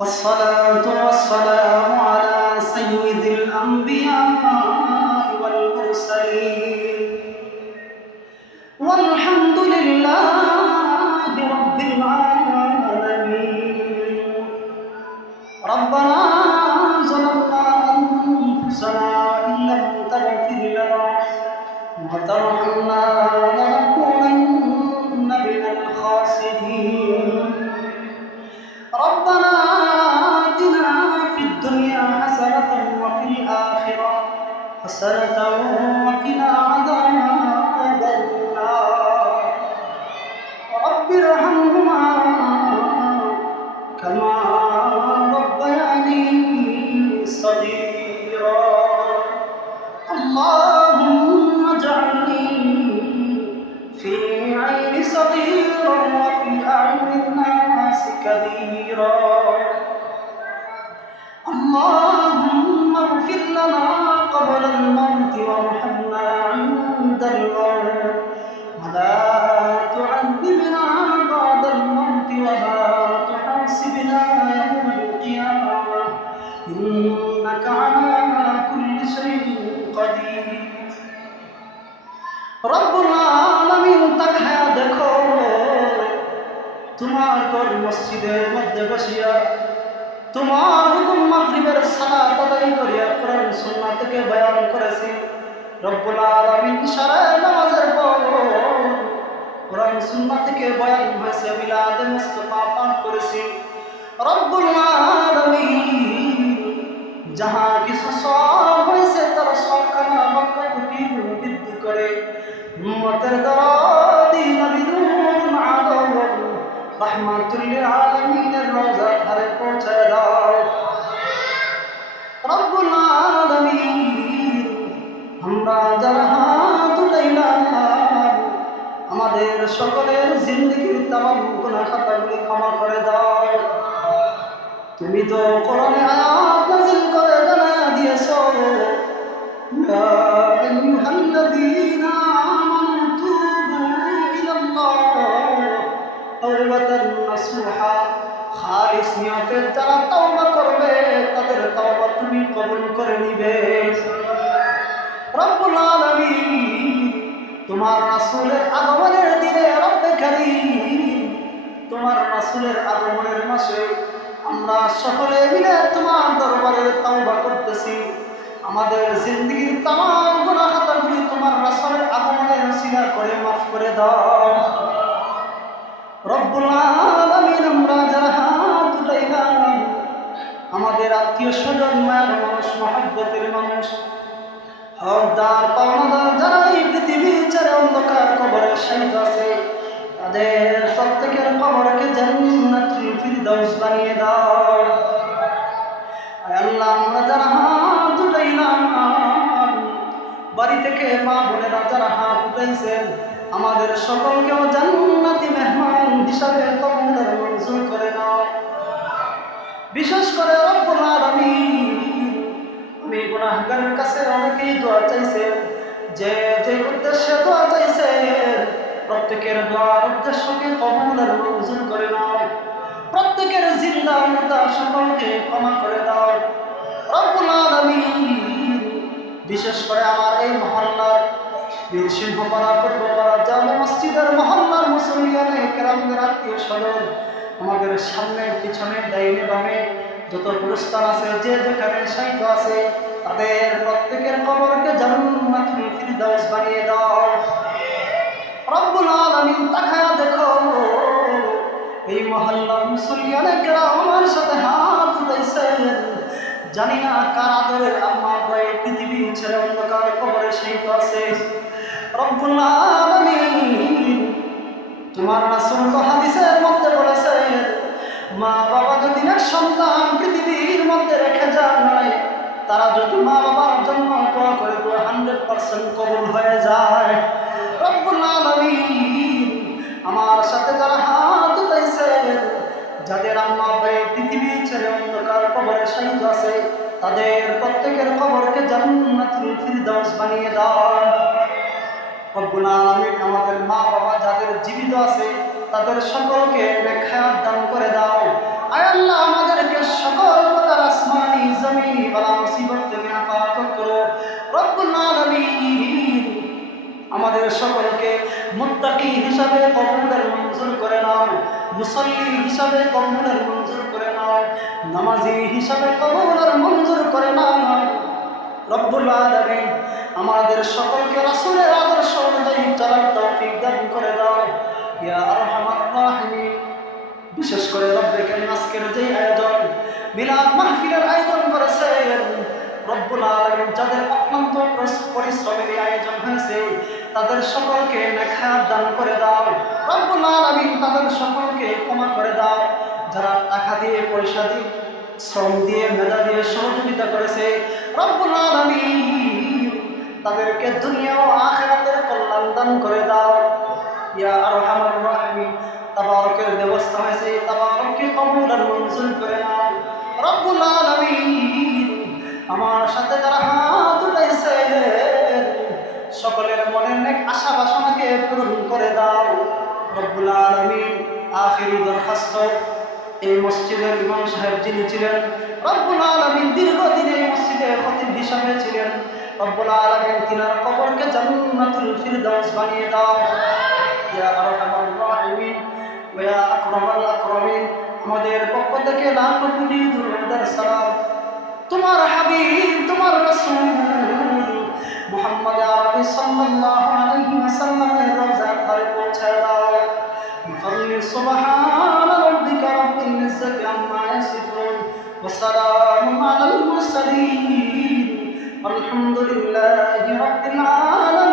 والصلاة والسلام على سيد الأنبياء والمرسلين. والحمد لله اللهم اجعلني في عين صغيرا وفي أعين الناس كبيرا. اللهم اغفر لنا قبل الموت وارحمنا عند الموت ولا تعذبنا بعد الموت ولا تحاسبنا يوم القيامة. إنك على كل شيء قدير রব্বুল আলামিন তাকায়া দেখো তোমার ঘর মসজিদের মধ্যে বসিয়া তোমার হুকুম মাগরিবের সালাত আদায় করিয়া কোরআন সুন্নাহ থেকে বয়ান করেছি রব্বুল আলামিন ইশারায় নামাজের পর কোরআন সুন্নাহ থেকে বয়ান হয়েছে মিলাদে মুস্তাফা পাঠ করেছি রব্বুল আলামিন যাহা কিছু সব হয়েছে, তার সবখানা মক্কা কোটি বৃদ্ধি করে। উম্মতের দরদি নবী নূর আলম রহমাতুল আলামিনের রওজা ধারে পৌঁছে দাও রব্বুল আলামিন, আমরা যারা হাত উঠাইলাম, আমাদের সকলের জিন্দগির তামাম গুনাহ খাতাগুলি ক্ষমা করে দাও। তুমি তো কোরআনে আয়াত খালিস নিয়তে যারা তওবা করবে তাদের তওবা তুমি কবুল করে নিবে রব্বুল তোমার রাসূলের আগমনের দিনে রব্বে কারীম তোমার রাসূলের আগমনের মাসে আমরা সকলে মিলে তোমার দরবারে তওবা করতেছি। আমাদের জিন্দগির তাম গুনাহ খাতাগুলি তোমার রাসূলের আগমনের ওসিলা করে মাফ করে দাও। রব্বুল আমরা যারা আমাদের আত্মীয় স্বজন, মায়ের মানুষ, মহাব্বতের মানুষ, হকদার, পাওনাদার যারা এই পৃথিবীর চারে অন্ধকার আছে তাদের প্রত্যেকের কবরকে জান্নাতুল ফিরদাউস বানিয়ে দাও। আল্লাহ, আমরা যারা হাত উঠাইলাম, বাড়ি থেকে মা বোনেরা যারা হাত উঠাইছেন, আমাদের সকলকেও জান্নাতি মেহমান হিসাবে কবুলের মঞ্জুর করে নাও। বিশেষ করে রব্বুল আলামিন আমি গুনাহগারের কাছে অনেকেই দোয়া চাইছেন, যে যে উদ্দেশ্যে দোয়া প্রত্যেকের দোয়ার উদ্দেশ্যকে কবুলের মঞ্জুর করে নাও প্রত্যেকের জিন্দা মুর্দা সকলকে ক্ষমা করে দাও রব্বুল আলামিন, বিশেষ করে আমার এই মহল্লার বীর সিংহপাড়া পূর্বপাড়া জামে মসজিদের মহল্লার মুসলিয়ানে কেরামদের আত্মীয় স্বজন, আমাদের সামনে, পিছনে, ডাইনে বামে যত পুরস্কার আছে, যে যেখানে সাহিত্য আছে, তাদের প্রত্যেকের কবরকে জান্নাতুল ফিরদাউস বানিয়ে দাও। তাকায়া দেখো এই মহল্লার মুসলিয়ানে কেরাম আমার সাথে হাত উঠাইছেন জানি না কার আদরের আম্মা ভাই পৃথিবী ছেড়ে অন্ধকার কবরে সাহিত্য আছে। রব্বুল আলামিন তোমার রাসূল তো হাদিসের মধ্যে বলেছে, মা বাবা যদি না সন্তান পৃথিবীর মধ্যে রেখে যায় তারা যদি মা বাবার জন্য দোয়া করে হান্ড্রেড পার্সেন্ট কবুল হয়ে যায়। আমার সাথে তারা হাত পাইছে যাদের আম্মা ভাই পৃথিবী ছেড়ে অন্ধকার কবরে শহীদ আছে, তাদের প্রত্যেকের কবরকে জান্নাতুল ফিরদাউস বানিয়ে দাও। রব্বুল আলামিন আমাদের মা বাবা যাদের জীবিত আছে, তাদের সকলকে নেখায়াত দান করে দাও। আয় আল্লাহ, আমাদেরকে সকল প্রকার আসমানি, জমিনি বালা মুসিবত থেকে আপাত করো। রব্বুল আলামিন আমাদের সকলকে লেখা হিসাবে কবুলের মঞ্জুর করে নাও, মুসল্লি হিসাবে কবুলের মঞ্জুর করে নাও, নামাজি হিসাবে কবুলের মঞ্জুর করে নাও। রব্বুল আলামিন আমাদের সকলকে রাসূলের আদর্শ অনুযায়ী চলার তৌফিক দান করে দাও। ইয়া আরহামার রাহিমিন। বিশেষ করে রব্বে কারীম আজকের যে আয়োজন, মিলাদ মাহফিলের আয়োজন করেছেন। রব্বুল আলামিন যাদের অক্লান্ত পরিশ্রমের আয়োজন হয়েছে তাদের সকলকে নেখা দান করে দাও। রব্বুল আলামিন তাদের সকলকে ক্ষমা করে দাও। যারা টাকা দিয়ে, পয়সা দিয়ে, শ্রম দিয়ে, মেধা দিয়ে সহযোগিতা করেছে, রব্বুল আলামিন তাদেরকে দুনিয়া ও আখিরাতের কল্যাণ দান করে দাও। ইয়া আরহামার রাহিমিন, তাবারকের ব্যবস্থা হয়েছে তাবারককে কবুল আর মঞ্জুর করে নাও। রব্বুল আলামিন আমার সাথে যারা হাত উঠাইছে। সকলের মনের নেক আশা বাসনাকে পূরণ করে দাও। রব্বুল আলামিন আখিরি দরখাস্ত। এই মসজিদের ইমাম সাহেব যিনি ছিলেন, রব্বুল আলামিন দীর্ঘদিন এই মসজিদের খতিব হিসাবে ছিলেন। রব্বুল আলামিন তিনার কবরকে জান্নাতুল ফিরদাউস বানিয়ে দাও। ইয়া আরহামার রাহিমিন ওয়া আকরামাল আকরামিন, আমাদের পক্ষ থেকে লাখ কোটি দুরুদের সালাম তোমার হাবিব, তোমার রাসূল। সাল্লাল্লাহু আলাইহি ওয়াসাল্লামের রওজার ধারে পৌঁছায় দাও। বিফাল্লি সুবহান রাব্বিকা রাব্বিল ইজ্জাতি আম্মা ইয়াসিফুন ওয়া সালামুন আলাল মুরসালিন। আলহামদুলিল্লাহি রাব্বিল আলামিন।